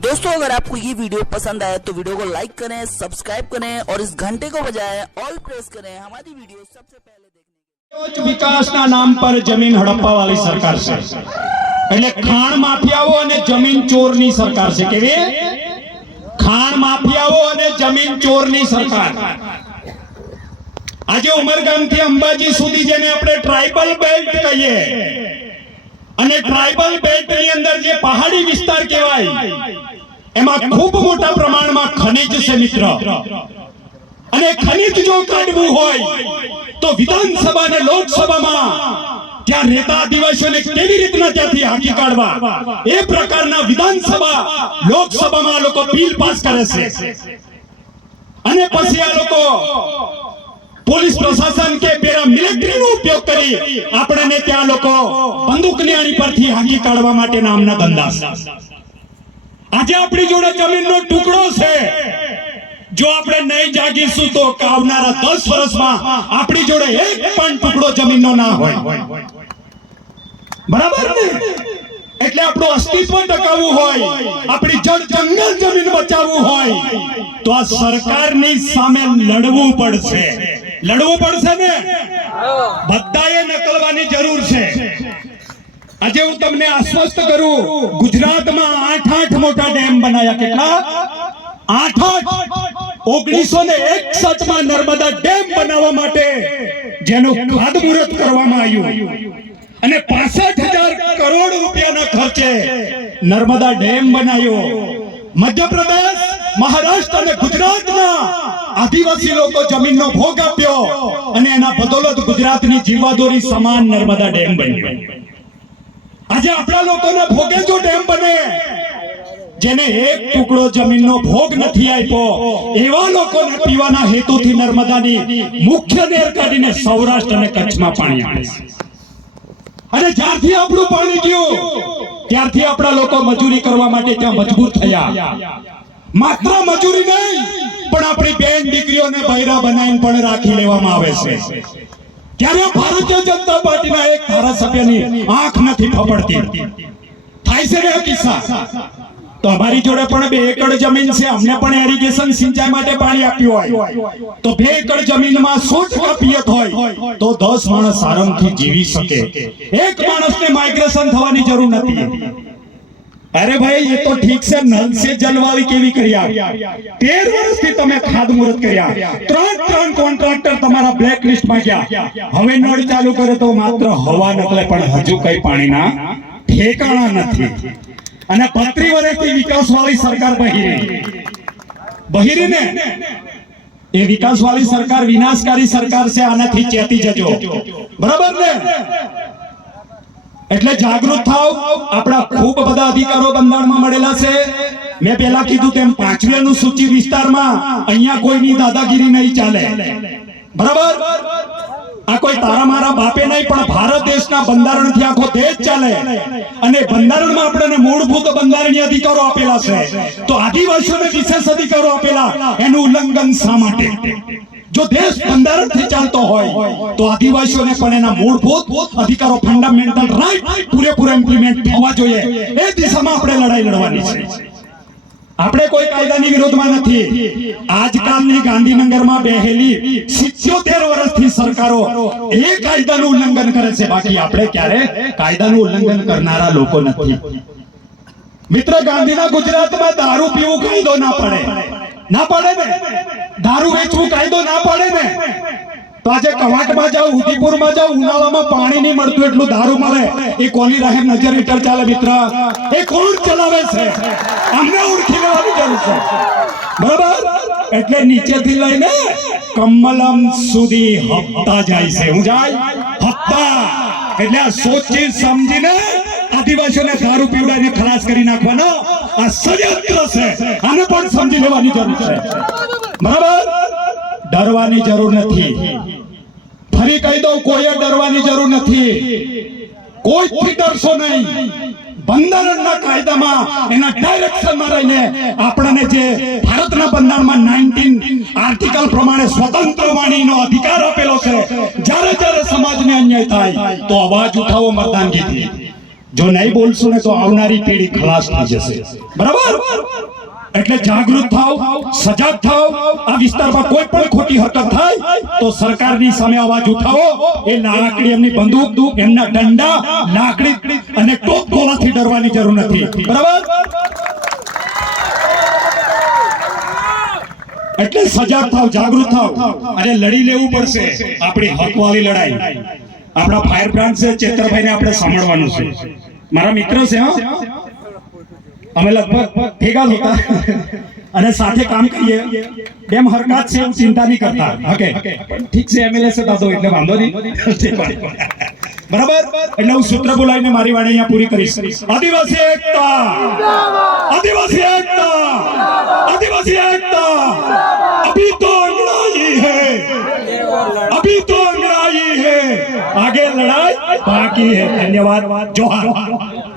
दोस्तों अगर आपको ये वीडियो पसंद आए तो वीडियो को लाइक करें सब्सक्राइब करें और इस घंटे को बजाएं ऑल प्रेस करें हमारी वीडियो सबसे पहले देखने વિકાસના નામ પર જમીન હડપવા વાળી સરકાર છે એટલે ખાણ માફિયાઓ અને જમીન ચોરની સરકાર છે કેવી ખાણ માફિયાઓ અને જમીન ચોરની સરકાર આજે ઉમરગામ થી અંબાજી સુધી જેને આપણે ટ્રાઇબલ બેલ્ટ કહીએ અને ટ્રાઇબલ બેલ્ટ ની અંદર જે પહાડી વિસ્તાર કહેવાય એમાં ખૂબ મોટા પ્રમાણમાં ખનિજ છે મિત્ર. અને ખનિજ જો કાઢવું હોય, તો વિધાનસભા અને લોકસભામાં ત્યાં રહેતા આદિવાસીઓને કેવી રીતના ત્યાંથી હાંકી કાઢવા? એ પ્રકારના વિધાનસભા લોકસભામાં લોકો બિલ પાસ કરે છે. અને પછી આ લોકો પોલીસ પ્રશાસન કે પેરા મિલિટરી નો ઉપયોગ કરી આપણને ત્યાં લોકો બંદૂકની અણી પરથી હાંકી કાઢવા માટે નામના ધંધા. આજે આપણી જોડે જમીનનો ટુકડો છે. જો આપણે નહીં જાગીશું તો આવનારા દસ વર્ષમાં આપણી જોડે એક પણ ટુકડો જમીનનો ના હોય. બરાબર ને? એટલે આપણું અસ્તિત્વ ટકાવવું હોય, આપણી જળ જંગલ જમીન બચાવવું હોય, તો આ સરકારની સામે લડવું પડશે. લડવું પડશે ને? બધાએ નકલવાની જરૂર છે. આજે હું તમને આશ્વસ્ત કરું આઠ મોટા ડેમ બનાયા કેટલા? આઠ ઓગણીસો ને એકસઠમાં નર્મદા ડેમ બનાવવા માટે જેનું ખાતમુહૂર્ત કરવામાં આવ્યું. અને પાસઠ હજાર કરોડ રૂપિયાના ખર્ચે નર્મદા ડેમ બનાવ્યો. મધ્યપ્રદેશ, મહારાષ્ટ્ર અને ગુજરાતના આદિવાસી લોકો જમીનનો ભોગ આપ્યો અને એના બદોલત ગુજરાતની જીવાદોરી સમાન નર્મદા ડેમ બન્યો આજે આપણા લોકોના ભોગે જો ડેમ બને જેને એક ટુકડો જમીનનો ભોગ નથી આપ્યો, એવા લોકોને પીવાના હેતુથી નર્મદાની મુખ્ય નેર કાઢીને સૌરાષ્ટ્ર અને કચ્છમાં પાણી આપે અને જ્યારથી આપણું પાણી ગયું, ત્યારથી આપણા લોકો મજૂરી કરવા માટે ત્યાં મજબૂર થયા. માત્ર મજૂરી નહીં, પણ આપણી બેન દીકરીઓને બૈરા બનાવીને પણ રાખી લેવામાં આવે છે. ત્યારે ભારતીય જનતા પાર્ટીના એક ધારાસભ્યની આંખ નથી ફફડતી. થાય છે કિસ્સા? તો અમારી જોડે પણ બે એકડ જમીન છે. અમને પણ એરિગેશન સિંચાઈ માટે પાણી આપ્યું હોય. તો બે એકડ જમીનમાં સો ટકા પિયત હોય? તો દસ માણસ આરામથી જીવી શકે. એક માણસને માઇગ્રેશન થવાની જરૂર નથી. અરે ભાઈ, એ તો ઠીક છે. નલ સે જલવાળી કેવી કર્યા? તેર વર્ષથી તમે ખાદ મુહૂર્ત કર્યા. ત્રણ ત્રણ કોન્ટ્રાક્ટર તમારા બ્લેક લિસ્ટમાં ગયા. હવે નળ ચાલુ કરે તો માત્ર હવા નકલે, પણ હજુ કઈ પાણીના ઠેકાણા નથી. અને પત્રી વર્ષથી વિકાસવાળી સરકાર બહિરી બહિરી ને? એ વિકાસવાળી સરકાર વિનાશકારી સરકાર છે, આનાથી ચેતી જજો. બરાબર ને? એટલે જાગૃત થાવ આપણા ખૂબ બધા અધિકારો બંધારણમાં મળેલા છે. મેં પેલા કીધું તેમ પાંચવેનું સૂચિ વિસ્તારમાં અહીંયા કોઈની દાદાગીરી નહીં ચાલે. બરાબર? કોઈ તારા મારા બાપે નહીં, પણ ભારત દેશના બંધારણથી આખો દેશ ચાલે. અને બંધારણમાં આપણને મૂળભૂત બંધારણીય અધિકારો આપેલા છે. તો આદિવાસીઓને વિશેષ અધિકારો આપેલા, એનું ઉલ્લંઘન શા માટે? જો દેશ બંધારણથી ચાલતો હોય, તો આદિવાસીઓને પણ એના મૂળભૂત અધિકારો ફંડામેન્ટલ રાઈટ પૂરેપૂરા ઇમ્પ્લિમેન્ટ થવા જોઈએ. એ દિશામાં આપણે લડાઈ લડવાની છે. આપણે કોઈ કાયદાની વિરોધમાં નથી. આજકાલની ગાંધીનગરમાં બેહેલી સિત્યોતેર વર્ષથી સરકારો એ કાયદાનું ઉલ્લંઘન કરે છે. બાકી આપણે ક્યારે કાયદાનું ઉલ્લંઘન કરનારા લોકો નથી. મિત્ર, ગાંધીના ગુજરાતમાં દારૂ પીવું કાયદો ના પડે. ના પડે ને? દારૂ વેચવું કાયદો ના પડે ને? તો આજે કવાટમાં જાવ ઉદયપુરમાં જાવ ઉનાળામાં પાણી નહીં મળતું, એટલું દારૂ મળે. એ કોની રાહે નજર હીટર ચાલે મિત્ર? એ કોણ ચલાવે છે? અમને ઓળખી લેવાની જરૂર છે. બરાબર? એટલે નીચેથી લઈને કમલમ સુધી હપ્તા જાય છે. હું જાય? હપ્તા. એટલે આ સોચી સમજીને આદિવાસીઓને દારૂ પીવડાવીને ખલાસ કરી નાખવાનો આ ષડયંત્ર છે. આને પણ સમજી લેવાની જરૂર છે. બરાબર? ડરવાની જરૂર નથી. ફરી કહી દઉં, કોઈએ ડરવાની જરૂર નથી. કોઈથી ડરશો નહીં. બંધારણના કાયદામાં, એના ડાયરેક્શનમાં રહીને આપણને જે ભારતના બંધારણમાં 19 આર્ટિકલ પ્રમાણે સ્વતંત્ર વાણીનો અધિકાર આપેલો છે, જ્યારે જ્યારે સમાજને અન્યાય થાય, તો અવાજ ઉઠાવો મતદાનગીથી જો નહીં બોલશું ને તો આવનારી પેઢી ખલાસ થઈ જશે. બરાબર? એટલે જાગૃત થાવ, સજાગ થાવ, આ વિસ્તારમાં કોઈ પણ ખોટી હરકત થાય, તો સરકારની સામે અવાજ ઉઠાવો. એ લાકડી એમની બંદૂક, એમના દંડા લાકડી અને ટોપ ગોળાથી ડરવાની જરૂર નથી. બરાબર? એટલે સજાગ થાવ, જાગૃત થાવ. અને લડી લેવું પડશે. આપણી હકવાળી લડાઈ. આપણા ફાયર બ્રાન્ડ છે ચેતરભાઈને આપણે સાંભળવાનું છે. મારા મિત્ર છે, હા? અમે લગભગ ભેગા જ હતા. અને સાથે કામ કરીએ. એમ હરકાત છે એમ ચિંતા નહીં કરતા. ઓકે. ઠીક છે એમએલએ છે, દાદો, એટલે વાંધો નહીં. બરાબર? એટલે હું સૂત્ર બોલાવીને મારી વાણી અહીંયા પૂરી કરીશ. આદિવાસી એકતા. આદિવાસી એકતા. આદિવાસી એકતા. અભી તો લડાઈ હે. અભી તો લડાઈ હે. આગે લડાઈ બાકી હે. ધન્યવાદ. જોહાર.